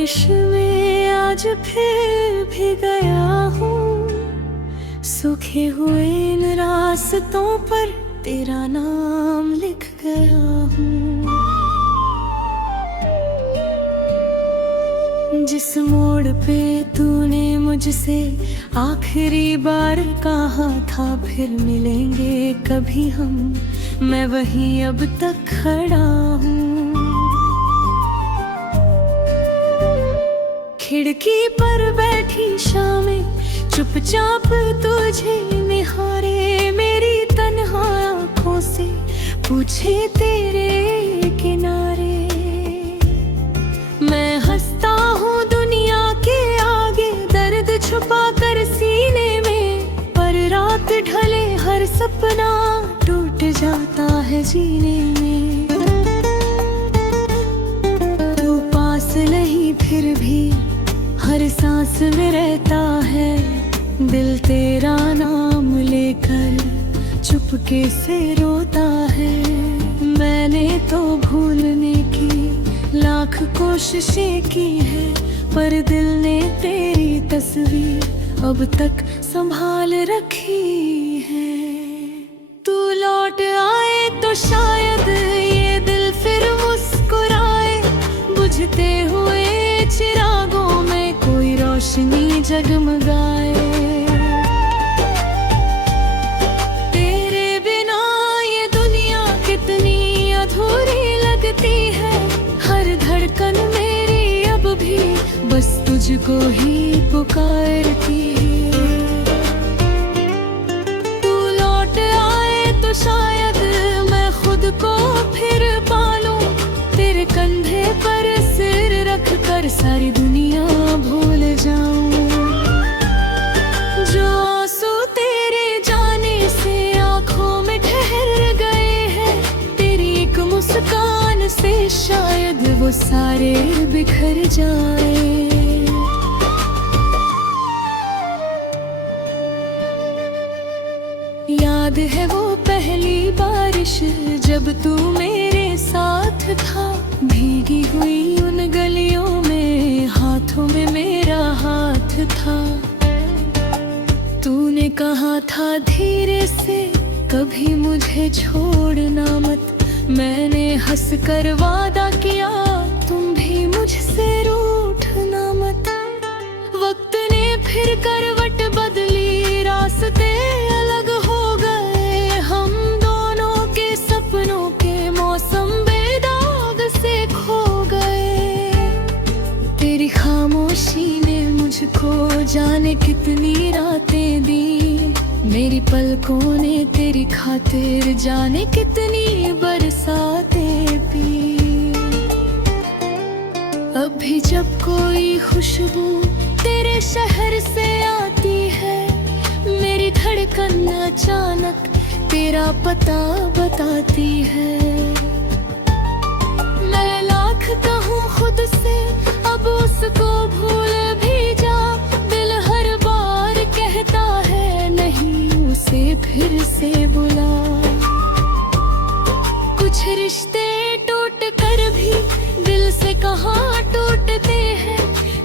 बारिश में आज फिर भी गया हूँ, सूखे हुए इन रास्तों पर तेरा नाम लिख गया हूँ। जिस मोड़ पे तूने मुझसे आखिरी बार कहा था फिर मिलेंगे कभी हम, मैं वहीं अब तक खड़ा हूँ। खिड़की पर बैठी शामें चुपचाप तुझे निहारे, मेरी तन्हा आँखों से पूछे तेरे किनारे। मैं हंसता हूँ दुनिया के आगे दर्द छुपा कर सीने में, पर रात ढले हर सपना टूट जाता है जीने में। तू पास नहीं फिर भी हर सांस में रहता है, दिल तेरा नाम लेकर चुपके से रोता है। मैंने तो भूलने की लाख कोशिशें की है, पर दिल ने तेरी तस्वीर अब तक संभाल रखी है। तू लौट आए तो शायद ये दिल फिर मुस्कुराए, बुझते हुए चिरागों में कोई रोशनी जगमगाए। तेरे बिना ये दुनिया कितनी अधूरी लगती है, हर धड़कन मेरी अब भी बस तुझको ही पुकारती है। तू लौट आए तो शायद मैं खुद को फिर पालूं, तेरे कंधे पर सिर रख कर सारी दुनिया भूल जाऊं। जो आंसू तेरे जाने से आंखों में ठहर गए हैं, तेरी एक मुस्कान से शायद वो सारे बिखर जाए। याद है वो पहली बारिश जब तू मेरे साथ था, भीगी हुई उन गलियों में हाथों में मेरा हाथ था। तूने कहा था धीरे से कभी मुझे छोड़ना मत, मैंने हंस कर वादा किया तुम भी मुझसे रूठना मत। वक्त ने फिर करवट बदली, रास्ते अलग हो गए, हम दोनों के सपनों के मौसम बेदाग से खो गए। तेरी खामोशी ने मुझको जाने कितनी रातें दी, मेरी पलकों ने तेरी खातिर जाने कितनी बरसातें पी। अभी जब कोई खुशबू तेरे शहर से आती है, मेरी धड़कन अचानक तेरा पता बताती है। मैं लाख कहूँ खुद से अब उसको भूल भी जा, दिल हर बार कहता है नहीं उसे फिर से बुला। कुछ रिश्ते टूट कर भी दिल से कहाँ टूटते हैं,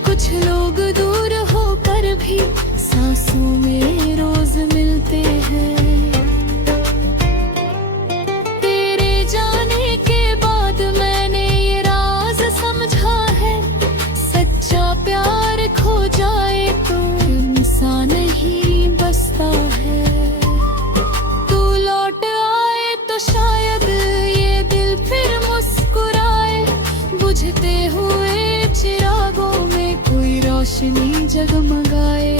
कुछ लोग दूर होकर भी सांसों में रोज मिलते हैं। तेरे जाने के बाद मैंने ये राज समझा है, सच्चा प्यार खो जाए तो इंसान ही बसता है। तू लौट आए तो शायद ये दिल फिर मुस्कुराए, बुझते हुए चिरागों में कोई रोशनी जगमगाए।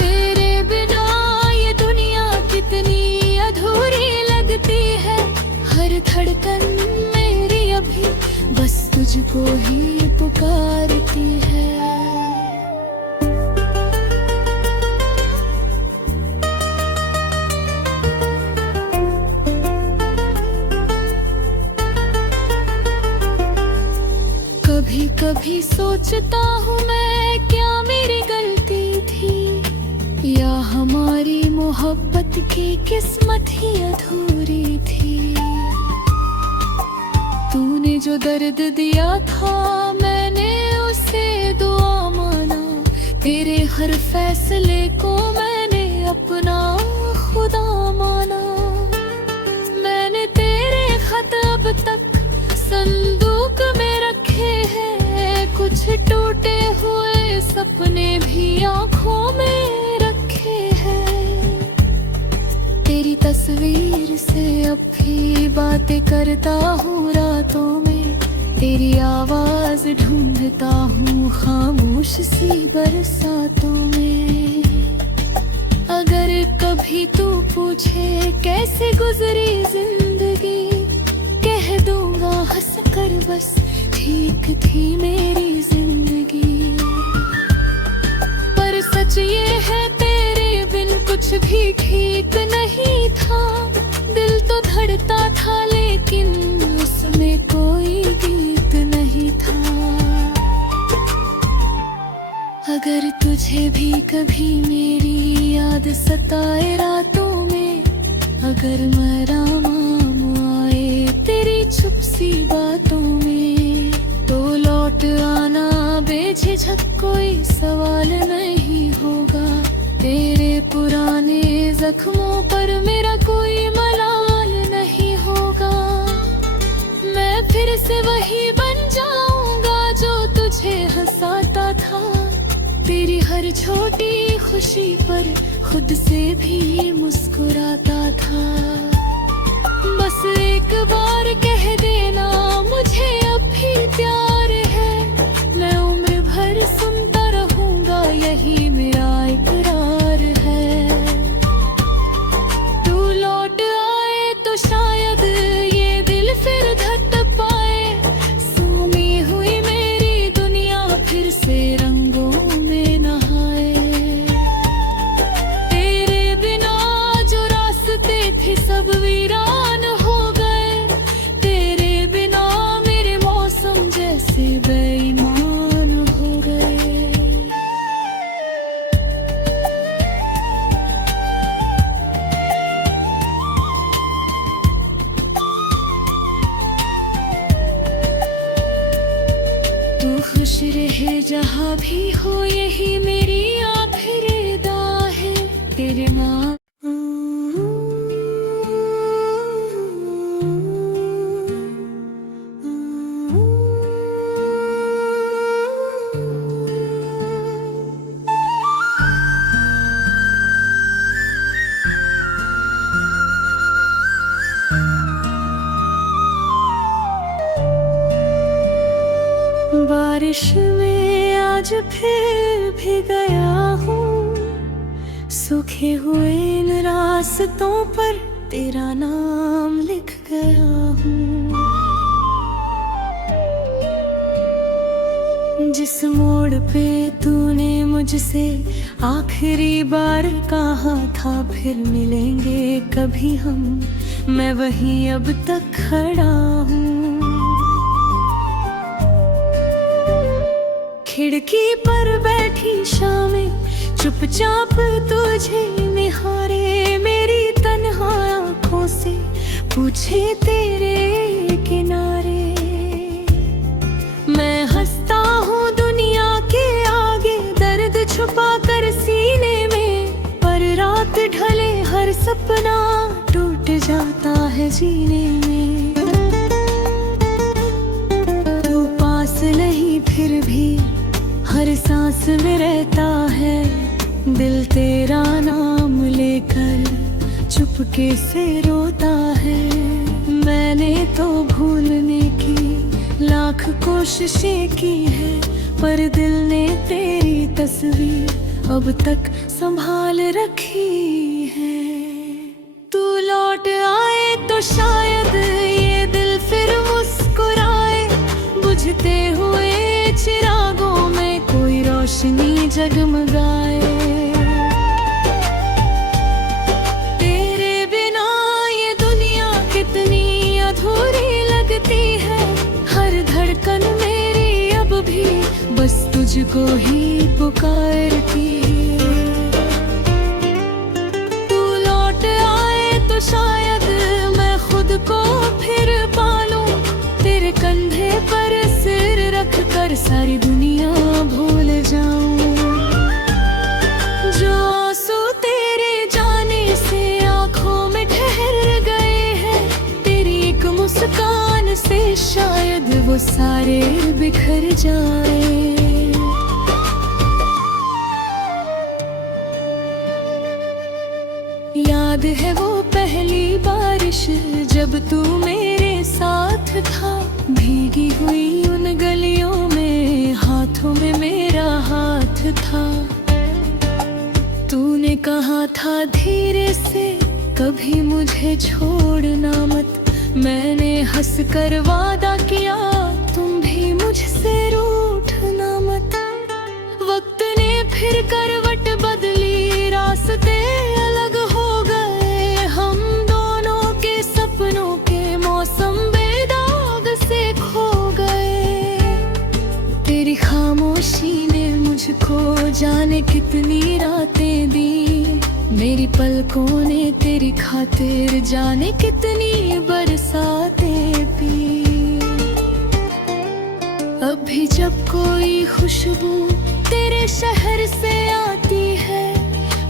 तेरे बिना ये दुनिया कितनी अधूरी लगती है, हर धड़कन मेरी अभी बस तुझको ही पुकारती है। कभी कभी सोचता हूँ मैं क्या मेरी गलती थी, या हमारी मोहब्बत की किस्मत ही अधूरी थी। तूने जो दर्द दिया था मैंने उसे दुआ माना, तेरे हर फैसले को मैंने अपना खुदा माना। मैंने तेरे खत अब तक संदूक में रखे हैं, कुछ टूटे हुए सपने भी आँखों में रखे हैं। तेरी तस्वीर से अब भी बातें करता हूँ रातों में, तेरी आवाज ढूंढता हूँ खामोश सी बरसातों में। अगर कभी तू पूछे कैसे गुजरी जिंदगी, कह दूंगा हंस कर बस ठीक थी मेरी जिंदगी। पर सच ये है तेरे बिन कुछ भी ठीक नहीं था, दिल तो धड़ता था लेकिन उसमें कोई गीत नहीं था। अगर तुझे भी कभी मेरी याद सताए रातों में, अगर मराम आए तेरी चुप सी बातों में, तो लौट आना बेझिझक कोई सवाल नहीं होगा। तेरे पुराने जख्मों पर मेरा कोई मलाल नहीं होगा। मैं फिर से वही बन जाऊंगा जो तुझे हंसाता था, तेरी हर छोटी खुशी पर खुद से भी मुस्कुराता था। बस एक बार कह देना मुझे अब भी प्यार है, मैं उम्र भर सुनता रहूंगा यही मेरा इकरार है। तू लौट आए तो शायद ये दिल फिर धट पाए, सूनी हुई मेरी दुनिया फिर से रंगों में नहाए। तेरे बिना जो रास्ते थे सब वीरान हो गए, तेरे बिना मेरे मौसम जैसे बेईमान हो गए। तू खुश रहे जहाँ भी हो यही मेरी आखिरी दुआ है। तेरे नाम बारिश में आज फिर भी गया हूँ, सूखे हुए इन रास्तों पर तेरा नाम लिख गया हूँ। जिस मोड़ पे तूने मुझसे आखिरी बार कहा था फिर मिलेंगे कभी हम, मैं वहीं अब तक खड़ा हूँ। खिड़की पर बैठी शामें चुपचाप तुझे निहारे, मेरी तन्हा आँखों से पूछे तेरे किनारे। मैं हंसता हूँ दुनिया के आगे दर्द छुपा कर सीने में, पर रात ढले हर सपना टूट जाता है जीने में। तू पास नहीं फिर भी हर सांस में रहता है, दिल तेरा नाम लेकर चुपके से रोता है। मैंने तो भूलने की लाख कोशिशें की है, पर दिल ने तेरी तस्वीर अब तक संभाल रखी है। तू लौट आए तो शायद ये दिल फिर मुस्कुराए, बुझते हुए चिरागों में कोई रोशनी जगमगाए। तेरे बिना ये दुनिया कितनी अधूरी लगती है, हर धड़कन मेरी अब भी बस तुझको ही पुकारती है। तू लौट आए तो शायद मैं खुद को फिर पालूं, तेरे जाऊं। जो आंसू तेरे जाने से आंखों में ठहर गए हैं, तेरी एक मुस्कान से शायद वो सारे बिखर जाए। याद है वो पहली बारिश जब तू मेरे साथ था, भीगी हुई उन गलियों में हाथों में मेरा हाथ था। तूने कहा था धीरे से कभी मुझे छोड़ना मत, मैंने हंस कर वादा किया तुम भी मुझसे रूठना मत। वक्त ने फिर करवट बदली, रास्ते अलग हो गए, हम दोनों के सपनों के मौसम बेदाग से खो गए। तेरी खामोशी ने मुझको जाने कितनी रातें दी, मेरी पलकों ने तेरी खातिर जाने कितनी बरसातें पी। अभी जब कोई खुशबू तेरे शहर से आती है,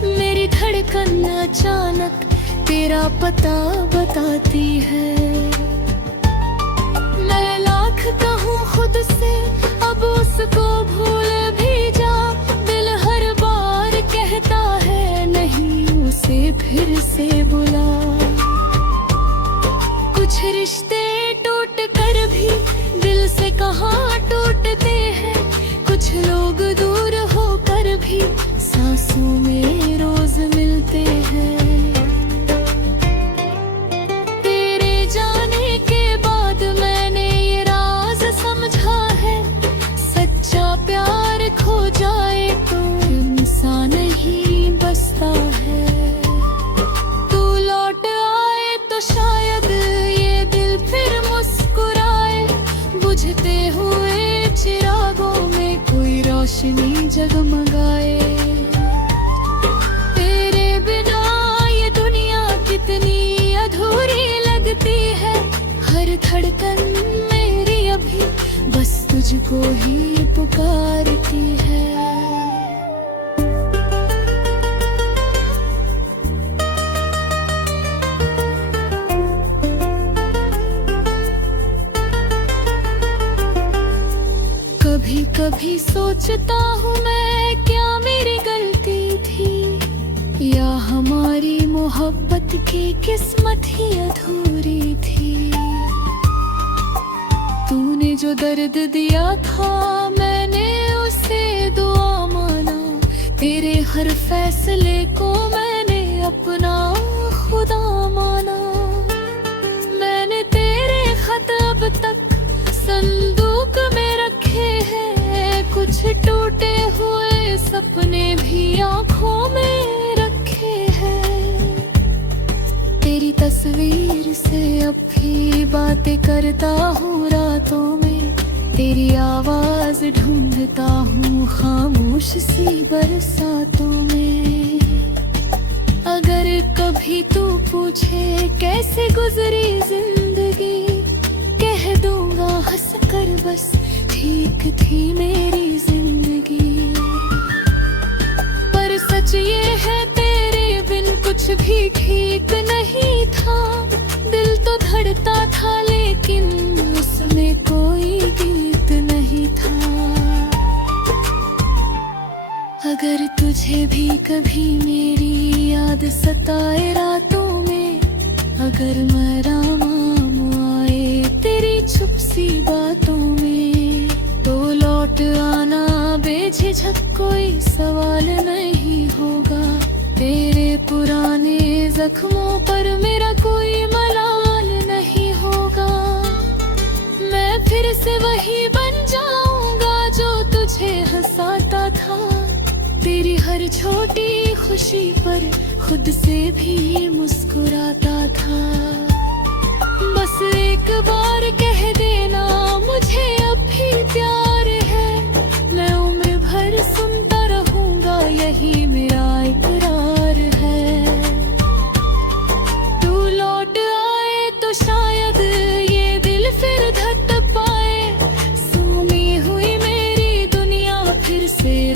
मेरी धड़कन अचानक तेरा पता बताती है। मैं लाख कहूँ खुद से अब उसको भूल भी जा, दिल हर बार कहता है नहीं उसे फिर से बुला। कुछ रिश्ते टूट कर भी दिल से कहाँ टूटते हैं, कुछ लोग दूर होकर भी सांसों में रोज मिलते हैं। तेरे जाने के बाद मैंने ये राज समझा है, सच्चा प्यार खो जाए तो इंसान ही बसता है। तू लौट आए तो शायद ये दिल फिर मुस्कुराए, बुझते हुए चिरागों में कोई रोशनी जगमगाए। तेरे बिना ये दुनिया कितनी अधूरी लगती है, हर धड़कन मेरी अभी बस तुझको ही पुकारती है। कभी कभी सोचता हूँ मैं क्या मेरी गलती थी, या हमारी मोहब्बत की किस्मत ही अधूरी थी। तूने जो दर्द दिया था मैंने उसे दुआ माना, तेरे हर फैसले को मैंने अपना खुदा माना। मैंने तेरे खत अब तक संदूक में रखे हैं, कुछ टूटे हुए सपने भी आँखों में रखे हैं। तेरी तस्वीर से अब भी बातें करता हूँ रातों में, तेरी आवाज ढूंढता हूँ खामोश सी बरसातों में। अगर कभी तू पूछे कैसे गुजरी जिंदगी, कह दूंगा हंस कर बस ठीक थी मेरी जिंदगी। पर सच ये है तेरे बिन कुछ भी ठीक नहीं था, दिल तो धड़ता था लेकिन उसमें कोई गीत नहीं था। अगर तुझे भी कभी मेरी याद सताए रातों में, अगर मराम आए तेरी छुप सी बातों में, तो लौट आना बेझिझक कोई सवाल नहीं होगा। तेरे पुराने जख्मों पर मेरा कोई मलाल नहीं होगा। मैं फिर से वही बन जाऊंगा जो तुझे हंसाता था, तेरी हर छोटी खुशी पर खुद से भी मुस्कुराता था। बस एक बार कह देना मुझे अब भी प्यार है, मैं उम्र भर सुनता रहूंगा यही मेरा इकरार है। तू लौट आए तो शायद ये दिल फिर धड़क पाए, सूनी हुई मेरी दुनिया फिर से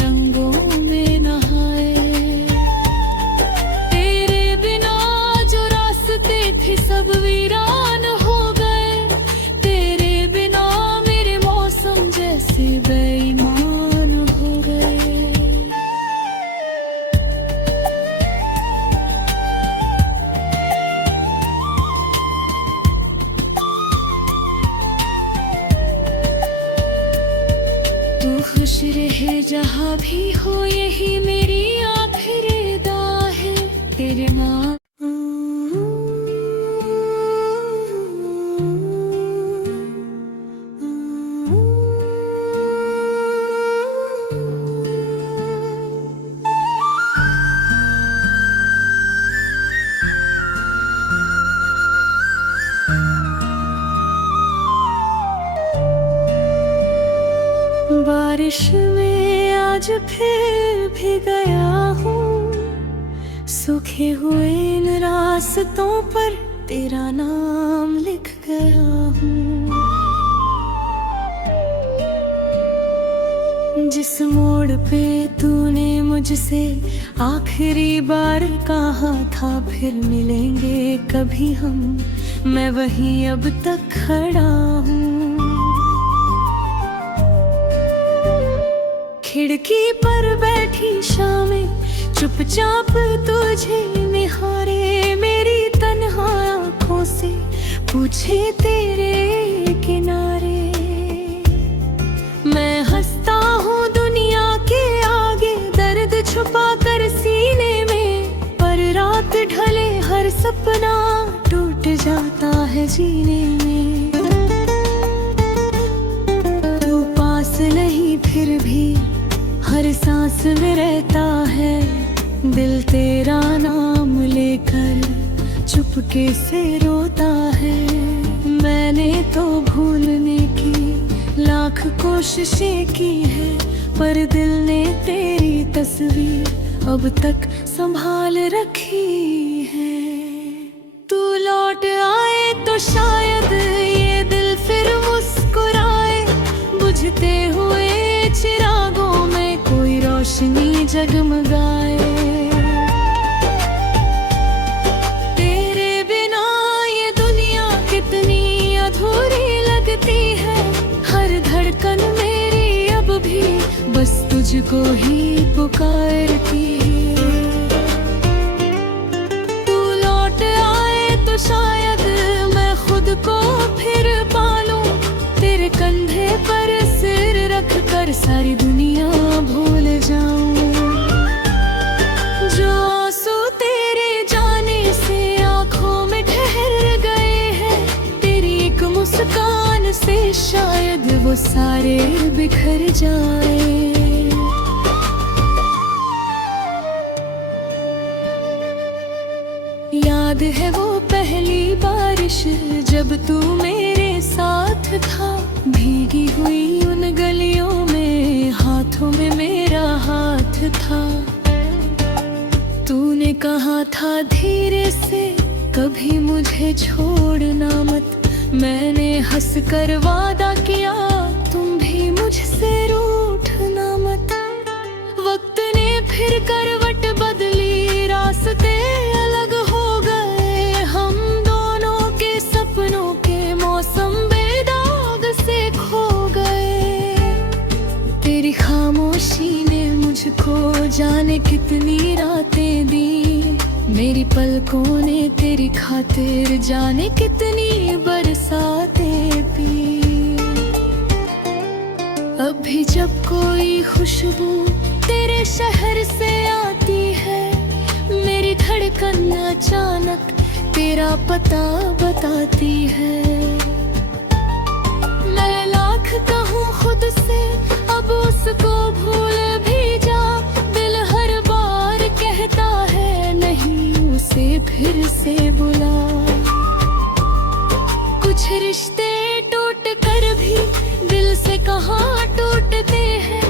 तुझे जहाँ भी हो यही मेरी आखिरी अदा है तेरे नाम। बारिश में आज फिर भी गया हूँ, सूखे हुए इन रास्तों पर तेरा नाम लिख गया हूँ। जिस मोड़ पे तूने मुझसे आखिरी बार कहा था फिर मिलेंगे कभी हम, मैं वहीं अब तक खड़ा हूँ। खिड़की पर बैठी शामें चुपचाप तुझे निहारे, मेरी तन्हा आँखों से पूछे तेरे किनारे। मैं हंसता हूँ दुनिया के आगे दर्द छुपा कर सीने में, पर रात ढले हर सपना टूट जाता है जीने में। तू पास नहीं फिर भी हर सांस में रहता है, दिल तेरा नाम लेकर चुपके से रोता है। मैंने तो भूलने की लाख कोशिशें की है, पर दिल ने तेरी तस्वीर अब तक संभाल रखी है। तू लौट आए तो शायद ये दिल फिर मुस्कुराए, बुझते हुए चिरागों में कोई रोशनी जगमगाए। तेरे बिना ये दुनिया कितनी अधूरी लगती है, हर धड़कन मेरी अब भी बस तुझको ही पुकारती है। तू लौट आए तो शायद मैं खुद को फिर पालूं, तेरे कंधे पर सिर रख कर सारी दुनिया भूल जाऊं। जो आंसू तेरे जाने से आंखों में ठहर गए हैं, तेरी एक मुस्कान से शायद वो सारे बिखर जाए। याद है वो पहली बारिश जब तू मेरे साथ था, भीगी हुई उन गलियों में हाथों में मेरा हाथ था। तूने कहा था धीरे से कभी मुझे छोड़ना मत, मैंने हंस कर वादा किया तुम भी मुझसे रूठना मत। वक्त ने फिर करवट बदली, रास्ते अलग हो गए, हम दोनों के सपनों के मौसम बेदाग से खो गए। तेरी खामोशी ने मुझको जाने कितनी रातें दी, मेरी पलकों ने तेरी खातिर जाने कितनी बरसातें पी। अभी जब कोई खुशबू तेरे शहर से आती है, मेरी धड़कन अचानक तेरा पता बताती है। मैं लाख कहूँ खुद से अब उसको भूल भी जा, दिल हर बार कहता है नहीं उसे फिर से बुला। कुछ रिश्ते टूट कर भी दिल से कहाँ टूटते हैं,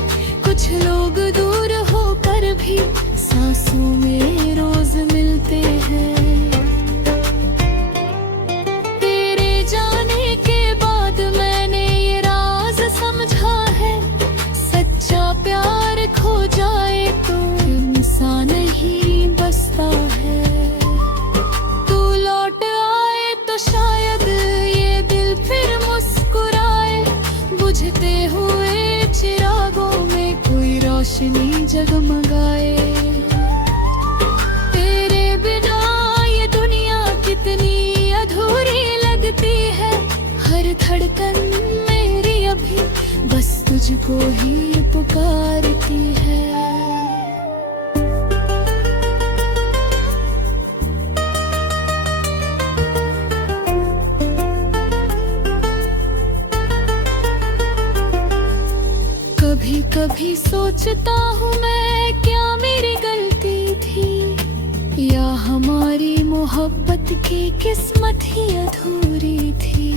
कुछ लोग दूर होकर भी सांसों में रोज मिलते हैं। तेरे जाने के बाद मैंने ये राज समझा है, सच्चा प्यार खो जाए तो इंसान ही बसता है। तू लौट आए तो शायद ये दिल फिर मुस्कुराए, बुझते हुए चिरागों में कोई रोशनी जगमगाए। तेरे तुझको ही पुकारती है। कभी कभी सोचता हूँ मैं, क्या मेरी गलती थी, या हमारी मोहब्बत की किस्मत ही अधूरी थी।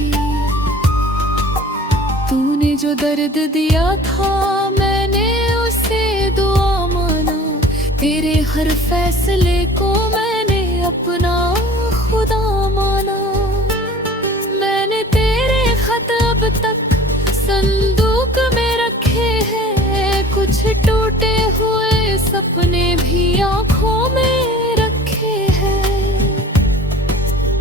तूने जो दर्द दिया था मैंने उसे दुआ माना, तेरे हर फैसले को मैंने अपना खुदा माना। मैंने तेरे खत अब तक संदूक में रखे हैं, कुछ टूटे हुए सपने भी आँखों में रखे हैं।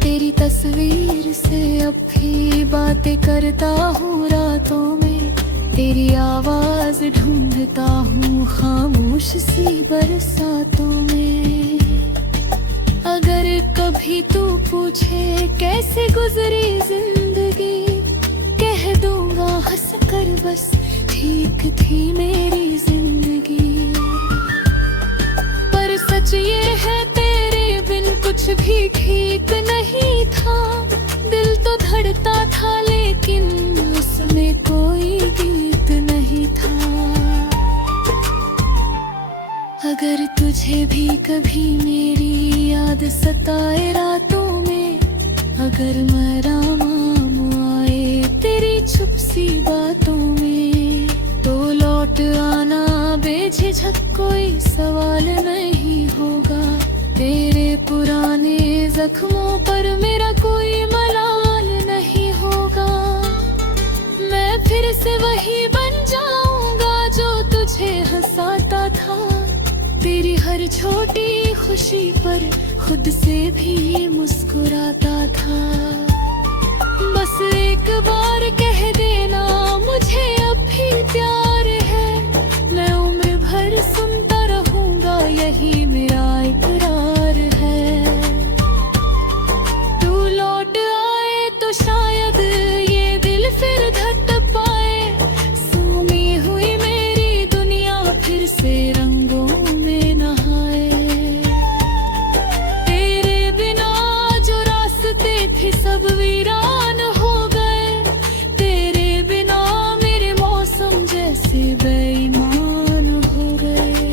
तेरी तस्वीर से अब भी बातें करता हूँ रातों में, तेरी आवाज ढूंढता हूँ खामोश सी बरसातों में। अगर कभी तू पूछे कैसे गुजरी जिंदगी, कह दूंगा हंस कर बस ठीक थी मेरी जिंदगी। पर सच ये है तेरे बिन कुछ भी ठीक नहीं था। दिल तो धड़ता था लेकिन उसमें कोई गीत नहीं था। अगर तुझे भी कभी मेरी याद सताए रातों में, अगर मराम आए तेरी छुप सी बातों में, तो लौट आना बेझिझक, कोई सवाल नहीं होगा। तेरे पुराने जख्मों पर मेरा कोई मलाल नहीं होगा। मैं फिर से वही बन जाऊंगा जो तुझे हंसाता था। तेरी हर छोटी खुशी पर खुद से भी मुस्कुराता था। बस एक बार कह देना मुझे अब भी प्यार है, मैं उम्र भर सुनता रहूंगा यही मेरा इकरार है। तू लौट आए तो शायद ये दिल फिर धट पाए, सूनी हुई मेरी दुनिया फिर से रंगों में नहाए। तेरे बिना जो रास्ते थे सब वीरान हो गए, तेरे बिना मेरे मौसम जैसे बेईमान हो गए।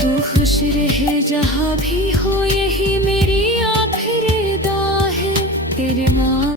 तू खुश रहे जहाँ भी हो, यही मेरी आखिरी दुआ है। तेरे माँ